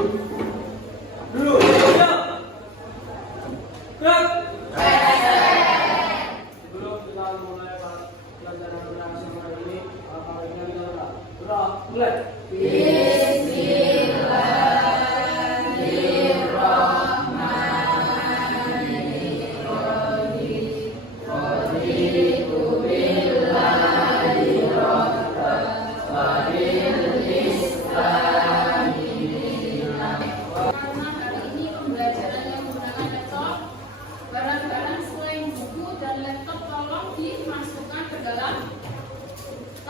Dulu, siap. Gerak. Sebelum kita mulai pelajaran bersama ini, kali ini kita berdoa. Mulai.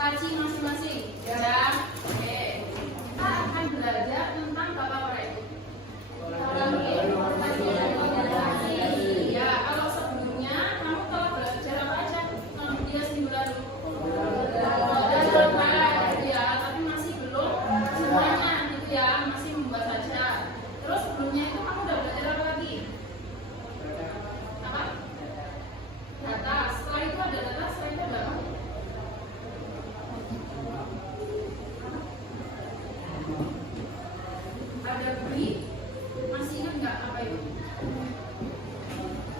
Laci masing-masing, ya. Oke. Kita akan belajar tentang kata apa itu? Ya, kalau sebelumnya kamu telah belajar apa aja? Dia seminggu lalu. Ya, tapi masih belum semuanya gitu ya, masih membuat saja. Terus sebelumnya itu kamu udah belajar apa lagi? Apa? Data. Setelah itu ada data, setelah itu ada apa? Ada brief, masih ingat nggak apa itu?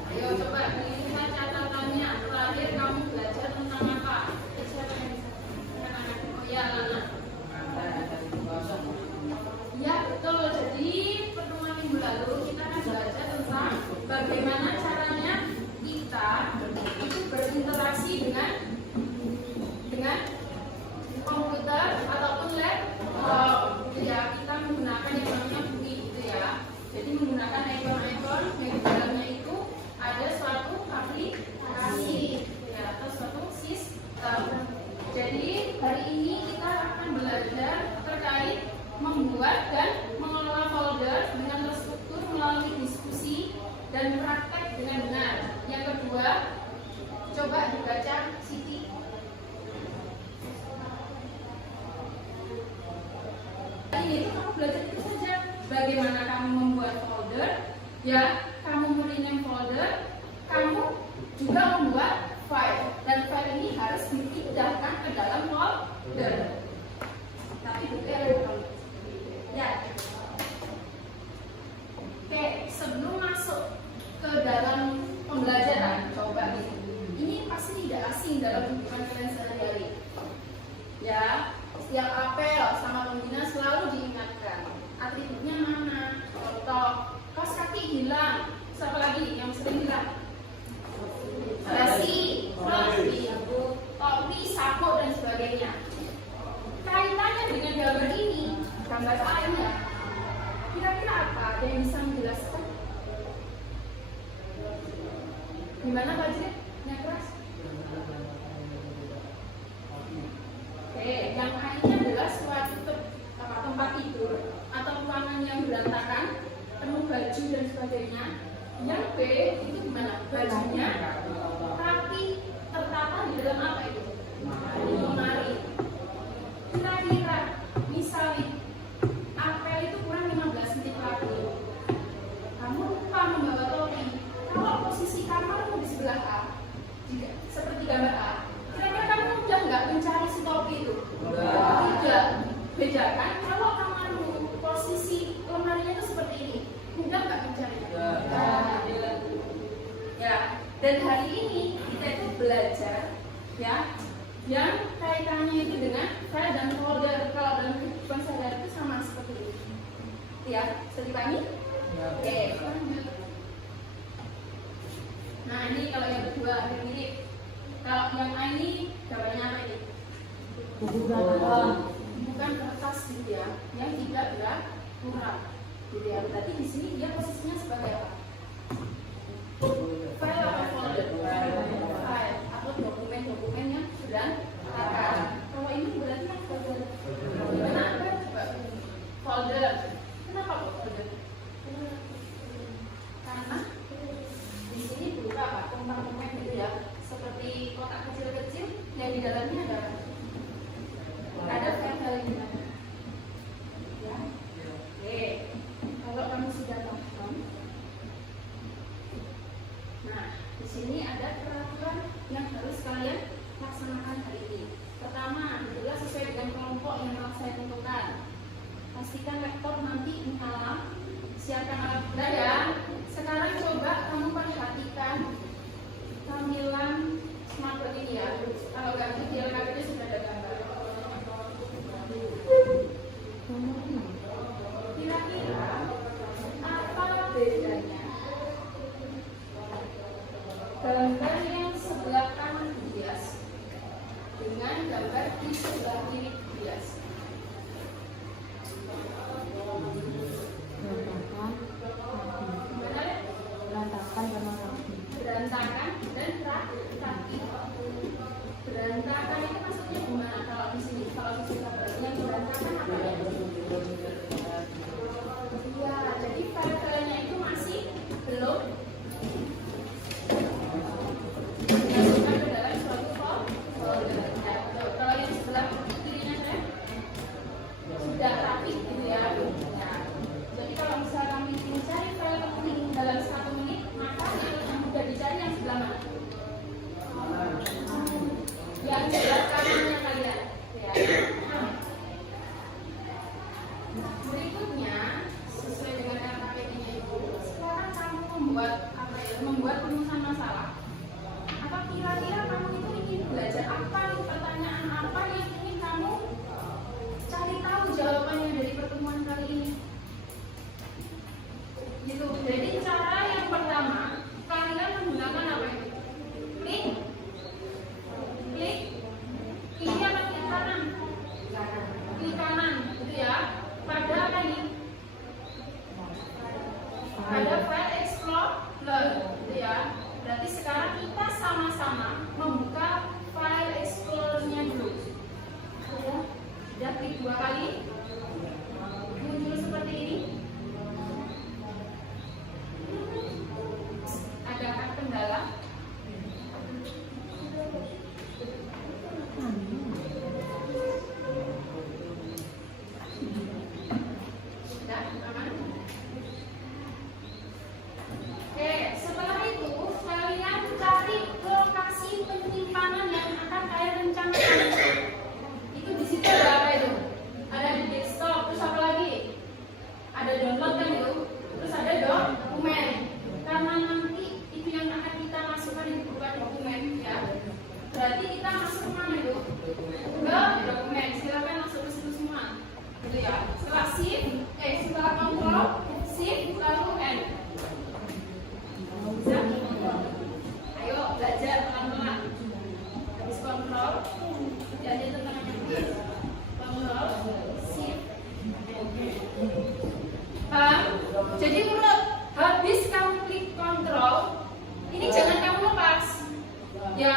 Ayo coba lihat catatannya. Terakhir kamu belajar tentang apa? Siapa yang bisa? Oh ya, Lana. Ya betul. Jadi pertemuan minggu lalu kita akan belajar tentang bagaimana caranya kita itu berinteraksi dengan komputer ataupun laptop. Ya, kita menggunakan yang namanya GUI gitu ya. Jadi menggunakan ikon-ikon yang di dalamnya itu ada suatu aplikasi ya, atau suatu sistem. Jadi hari ini kita akan belajar terkait membuat dan mengelola folder dengan terstruktur melalui diskusi dan praktek dengan benar. Yang kedua, coba dibaca Siti. Ini itu kamu belajar itu saja, bagaimana kamu membuat folder, ya, kamu rename folder, kamu juga membuat file, dan file ini harus dipindahkan ke dalam folder. Tapi detail ya. Oke, sebelum masuk ke dalam pembelajaran, coba gitu. Ini pasti tidak asing dalam kehidupan kalian sehari-hari. Ya, setiap apel sama pembina selalu diingatkan atributnya mana. Contoh, kaos kaki hilang, siapa lagi yang sering hilang? Dasi, topi, sabuk dan sebagainya. Kaitannya dengan gambar ini, gambar lainnya, kira-kira apa? Ada yang bisa menjelaskan? Gimana Pak Jir? Yang keras? Oke, yang lainnya adalah suatu tempat tidur atau ruangan yang berantakan, penuh baju dan sebagainya. Yang B itu gimana? Bajunya tapi tertata di dalam apa itu? Lemari. Kira-kira misalnya apel itu kurang 15 cm lagi. Kamu lupa membawa topi. Kalau posisi kamarmu di sebelah A, seperti gambar A, kira-kira kamu mudah nggak mencari si topi itu? Tidak. Bedakan kalau kamarmu posisi lemarinya itu seperti ini, mudah nggak mencarinya? Ya. Dan hari ini kita itu belajar ya yang kaitannya itu dengan file dan folder. Kalau dalam kehidupan sehari-hari itu sama seperti ini. Ya, seperti ini? Oke, lanjut. Nah, ini kalau yang kedua yang mirip. Kalau yang A ini gambarnya apa ini? Bukan kertas gitu ya, yang tidak berat gitu ya. Berarti di sini dia posisinya sebagai apa? File atau folder? File atau dokumen-dokumen yang sudah tertata. Kalau ini berarti yang folder. Kenapa? Coba folder. Kenapa kok folder? Karena di sini berupa apa? Kompartemen gitu ya, seperti kotak kecil-kecil yang di dalamnya ada file di dalamnya. Ya. Oke. Kalau kamu sudah paham, nah di sini ada peraturan yang harus kalian laksanakan hari ini. Pertama, adalah sesuai dengan kelompok yang telah saya tentukan. Pastikan laptop nanti alam, siapkan alat berat ya. Sekarang coba kamu perhatikan tampilan smartboard ini ya. Kalau nggak di LKPD sudah ada gambar. Kira-kira apa bedanya gambar yang sebelah kanan bias dengan gambar di sebelah kiri bias? Berantakan dan rapi. Berantakan itu maksudnya gimana kalau di sini? Kalau di sini yang berantakan apa ya? Ya, jadi file-filenya itu masih belum dimasukkan ke dalam suatu folder. Kalau yang sebelah kirinya saya sudah rapi gitu ya. Nah, jadi kalau misalnya kami ingin cari file penting dalam 1 menit, maka yang mudah dicari yang sebelah mana? Yang sebelah kanannya kalian. Ya. Berikutnya, sesuai dengan RKPD-nya itu, sekarang kamu membuat rumusan masalah. Apa kira-kira kamu itu ingin belajar apa nih? Pertanyaan apa yang ingin kamu cari tahu jawabannya dari pertemuan kali ini? Gitu. Jadi cara yang pertama, kalian menggunakan apa itu? Klik kiri apa klik kanan? Klik kanan, gitu ya. Pada apa ini? Pada file explorer, gitu ya. Berarti sekarang kita sama-sama membuka file explorer-nya dulu. Ya, sudah klik 2 kali, muncul seperti ini. Adakah kendala? Sudah aman? Oke, setelah itu kalian cari lokasi penyimpanan yang akan kalian rencanakan. Itu di situ ada apa itu? Ada di desktop, terus apa lagi? Ada download kan itu? Terus ada dokumen. Karena nanti itu yang akan kita masukkan di bukan dokumen ya. Berarti kita masuk ke mana itu? Ke dokumen. Silakan masuk ke situ semua. Gitu ya. Setelah setelah kontrol, shift lalu N. Bisa? Ayo belajar pelan-pelan. Habis kontrol, jadi tangannya kontrol, shift. Jadi urut. Habis kamu klik kontrol, ini jangan kamu lepas, ya.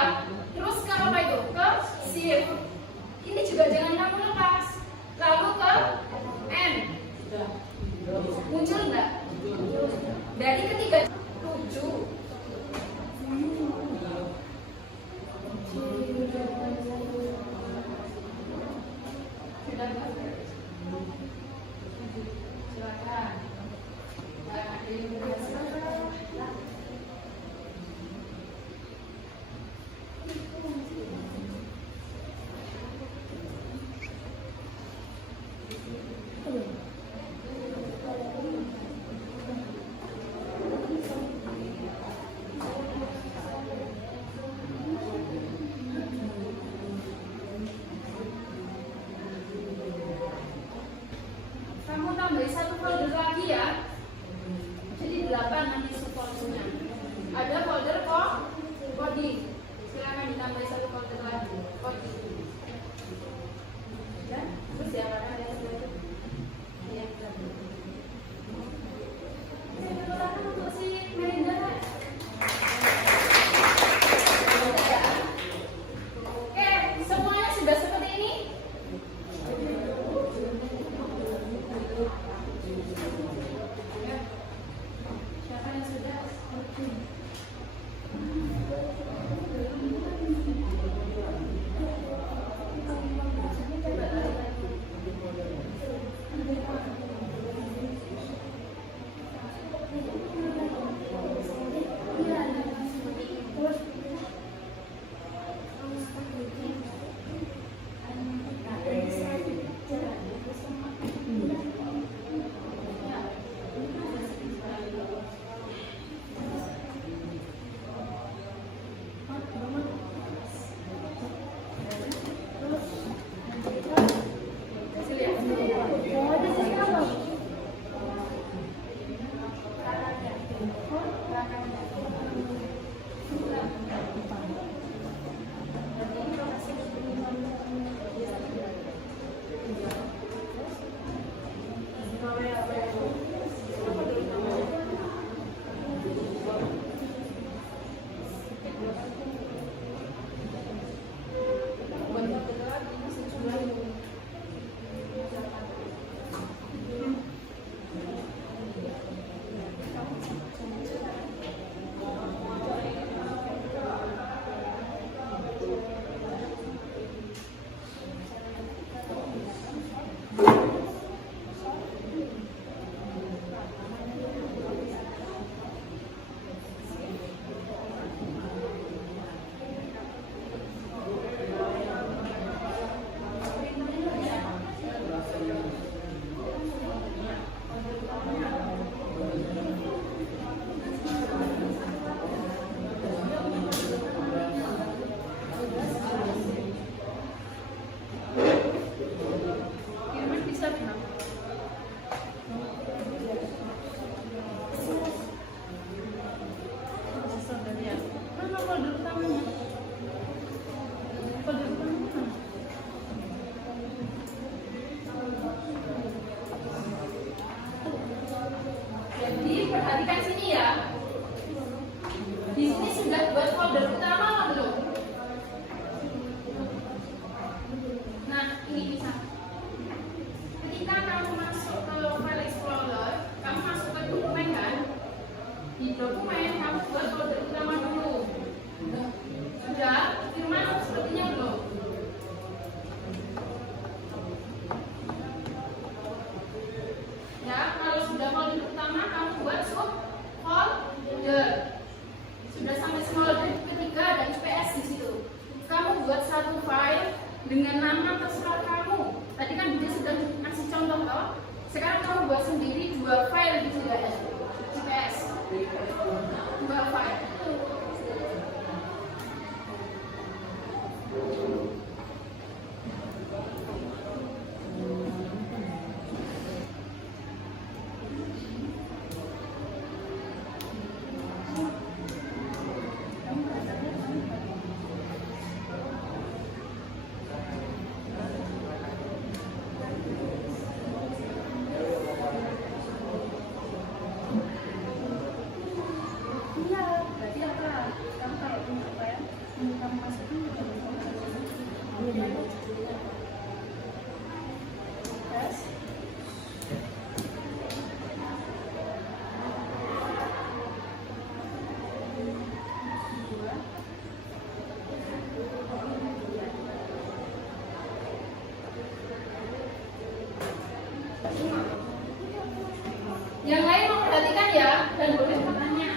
Terus ke apa itu? Ke shift. Ini juga jangan kamu lepas. Lalu ke N. Muncul enggak? Dari ketiga 7. Sudah silakan. Ada yang berhasil. Kamu tambahin 1 folder lagi ya. Jadi 8 nanti foldernya. Ada folder coding. Silakan ditambahin 1 folder lagi. Coding. Ya, terus ya ada sebelah itu. Ya. Saya persilakan untuk si Melinda. Oke, semuanya sudah seperti ini. Siapa yang sudah? perhatikan sini ya. Di sini sudah buat folder utama atau belum? Nah, ini bisa. Ketika kamu masuk ke file explorer, kamu masuk ke dokumen kan? Di dokumen kamu buat folder utama dulu. Sudah, firman sepertinya belum? Ya, kalau sudah folder utama kamu buat sub folder. Sudah sampai folder ketiga ada IPS di situ. Kamu buat satu file dengan nama terserah kamu. Tadi kan dia sudah ngasih contoh toh. Sekarang kamu buat sendiri 2 file di sini ada IPS. 2 file. Yang lain memperhatikan ya dan boleh bertanya.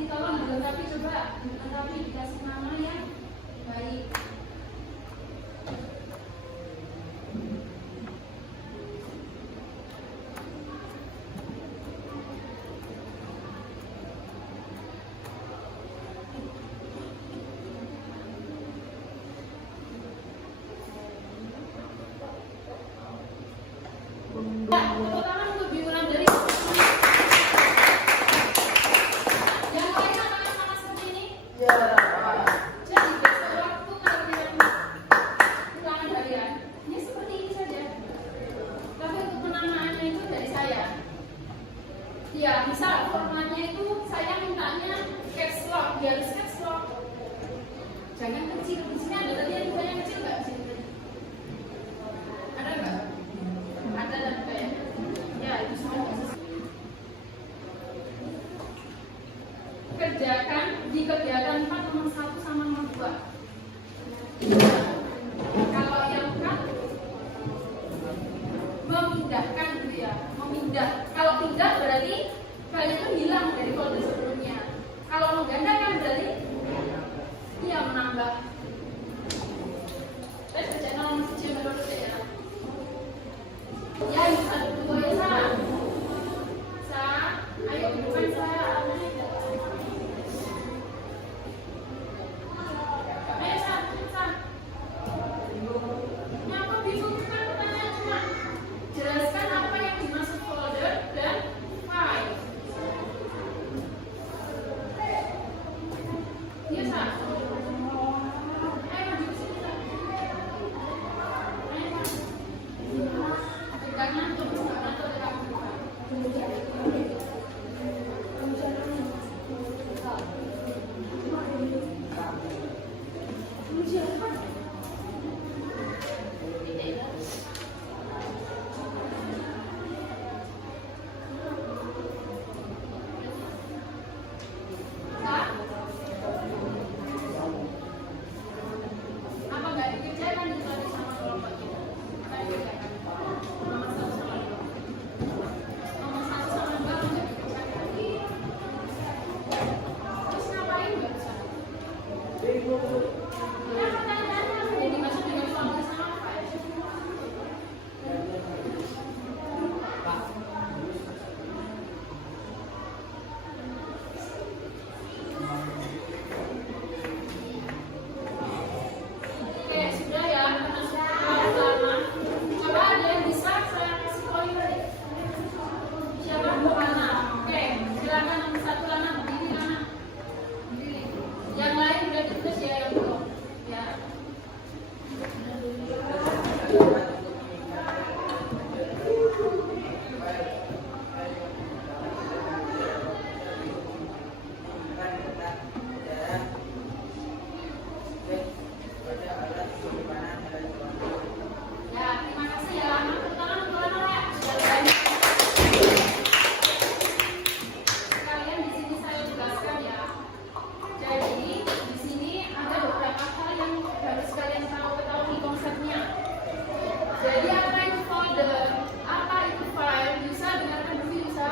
Nanti tolong dilengkapi, coba dilengkapi, dikasih nama yang baik. Ya, tepuk tangan untuk bimbingan dari yang lainnya sama seperti ini. Ya. Jadi besok waktu kalian ulangan harian, ini seperti ini saja. Tapi untuk penamaannya itu dari saya. Ya, misal formatnya itu saya mintanya caps lock, dia harus caps lock. Jangan kecil, di sini ada tadi yang banyak kecil nggak di sini? Ada nggak? Ada dan banyak. Ya, itu semua. Kerjakan di kegiatan 4 nomor 1 sama nomor 2. Kalau yang 4 memindahkan gitu ya, memindah. Kalau pindah berarti kalian itu hilang dari folder sebelumnya. Kalau menggandakan berarti dia menambah. Saya kerja nomor 1 menurut saya. Ya, itu satu dua ya, Sa. Ayo bukan saya. Ayo, Sa. Nyapa bingung kan pertanyaan cuma jelaskan apa yang dimaksud folder dan file. Iya, Sa. Ayo maju sini, Sa. Ayo, Sa. Jangan ngantuk, ngantuk ada kamu. Apa nggak dikerjakan di tadi sama kelompok kita? Kita kerjakan. Nomor 1 sama 2. Nomor 1 sama 2 nggak dikerjakan. Terus ngapain nggak bisa? Ya pertanyaannya apa yang dimaksud dengan folder sama file? Oke, sudah ya, karena sudah lama. Coba ada yang bisa saya kasih poin. Siapa mau mana? Oke, silakan nomor 1 Lana, berdiri Lana. Berdiri. Yang lain udah ditulis ya yang belum. Ya. Ya, terima kasih ya Lana. Tepuk tangan untuk Lana ya. Kalian di sini saya jelaskan ya. Jadi di sini ada beberapa hal yang harus kalian ketahui konsepnya. Jadi apa itu folder, apa itu file, bisa dengarkan dulu bisa.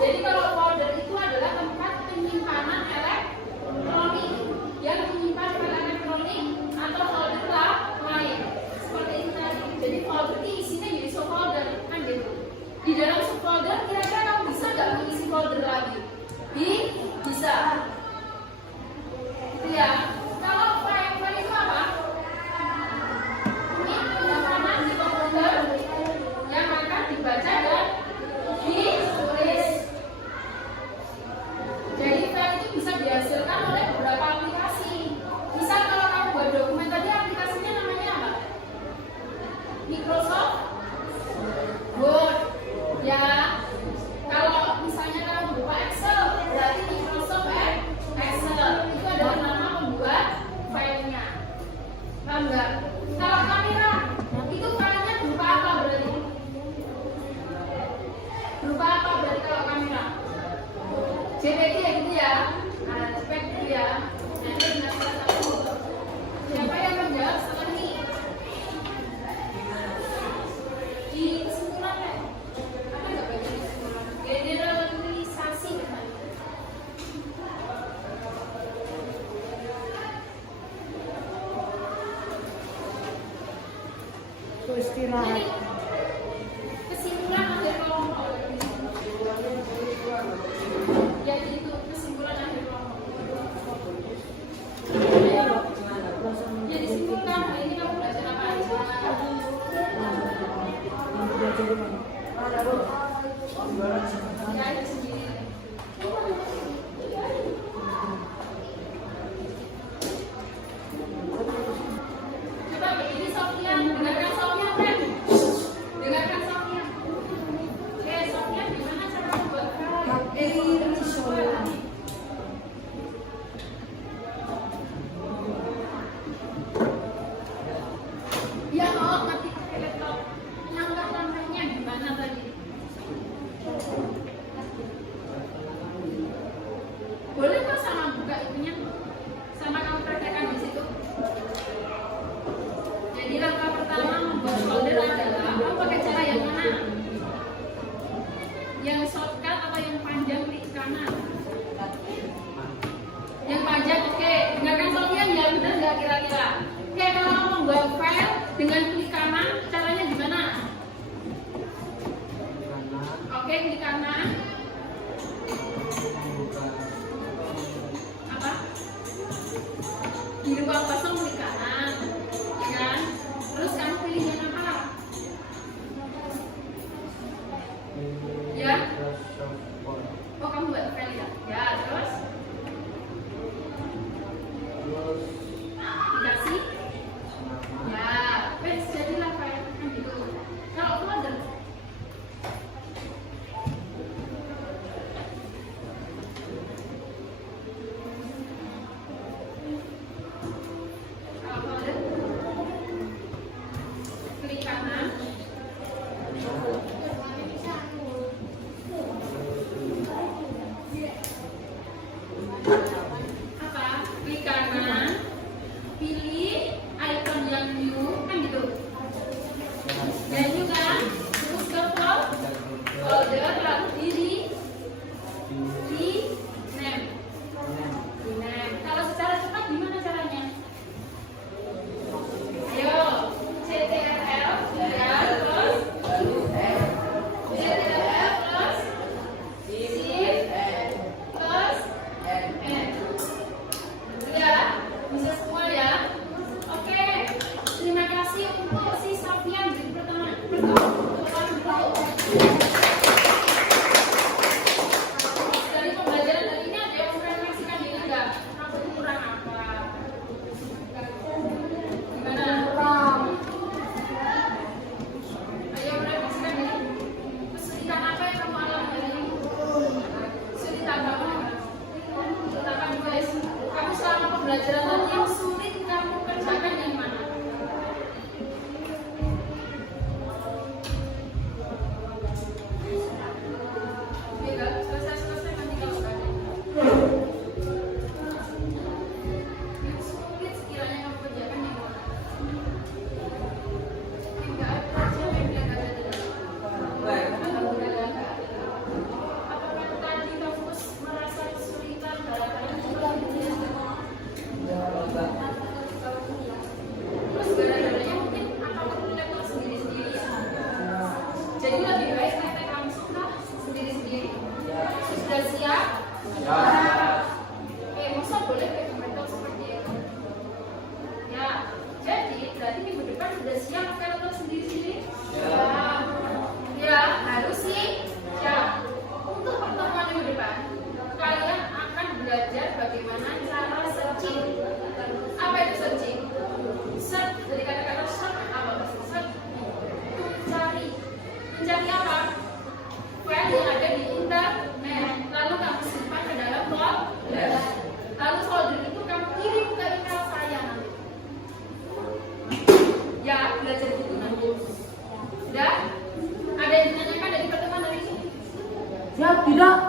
Jadi kalau folder itu adalah tempat penyimpanan elektronik yang menyimpan file elektronik atau folder lain. Seperti itu tadi. Jadi folder ini isinya jadi subfolder kan gitu. Di dalam subfolder kira-kira kamu bisa nggak mengisi folder lagi? Bisa. Ya, kalau file itu apa? Ini penyimpanan di komputer yang akan dibaca dan ditulis. Jadi file itu bisa dihasilkan oleh beberapa aplikasi. Misal kalau kamu buat dokumen tadi aplikasinya namanya apa? Microsoft Word. Ya. Kalau misalnya kamu buka Excel, berarti Microsoft Excel. Itu adalah nama pembuat filenya. Paham nggak? Kalau kamera, itu filenya berupa apa berarti? Berupa apa berarti kalau kamera? JPG gitu ya? Nah, JPG gitu ya. Nanti dinasihkan satu. Siapa yang menjawab setelah ini? Di kesimpulan ya? Apa nggak baca kesimpulan? Generalisasi katanya. Jadi kesimpulan akhir kelompok. Jadi itu kesimpulan akhir kelompok. Jadi simpulkan hari ini kamu belajar apa aja? Ya itu sendiri. Coba begini Sofian, dengarkan Sofian kan? Dengarkan Sofian. Sofian gimana cara membuat ya mau mati pakai laptop. Langkah-langkahnya gimana tadi? Boleh kok sama buka itunya, sama kamu praktekkan di situ. Jadi langkah pertama membuat folder adalah kamu pakai cara yang mana? Yang shortcut atau yang panjang klik kanan? Yang panjang, oke. Dengarkan Sofian ya, benar nggak kira-kira? Oke, kalau mau membuat file dengan klik kanan, caranya gimana? Oke, klik kanan. Apa? Di ruang kosong klik kanan, ya kan? Terus kamu pilih yang apa? Ya? Oh, kamu buat file ya? Ya, terus? Dikasih? Ya, wes jadilah file kan gitu. Kalau folder klik kanan. Apa? Klik kanan, pilih icon yang new kan gitu. Dan juga terus ke folder lalu di name. Kalau secara cepat gimana caranya? Ayo, CTRL ya, terus CTRL plus Shift plus N. Ya, bisa semua ya. Oke, terima kasih untuk si Sofian di pertemuan dari pembelajaran hari ini. Ada yang merefleksikan diri nggak? Aku kurang apa? Gimana? Ayo merefleksikan diri. Kesulitan apa yang kamu alami hari ini? Kesulitan apa? Katakan guys, kamu selama pembelajaran tadi yang sulit kamu kerjakan yang mana? Oke, selesai nanti kalau ada. Yang sulit sekiranya kamu kerjakan yang mana? Enggak ada aja yang dia nggak ada. Apakah tadi kamu merasa kesulitan gara-gara terus gara-garanya mungkin apa kamu laptop sendiri-sendiri ya? Jadi lebih baik praktek langsung lah sendiri-sendiri. Sudah siap? Oke, masa boleh pakai laptop seperti itu? Ya, jadi berarti minggu depan sudah siap pakai laptop sendiri-sendiri? Ya, harus sih. Ya, untuk pertemuan minggu depan kalian akan belajar bagaimana cara searching. Apa itu searching? Search dari kata-kata search apa? Search mencari. Mencari apa? File yang ada di internet. Lalu kamu simpan ke dalam folder. Lalu folder itu kamu kirim ke email saya nanti. Ya, belajar gitu nanti. Sudah? Ada yang ditanyakan dari pertemuan hari ini? Siap, tidak.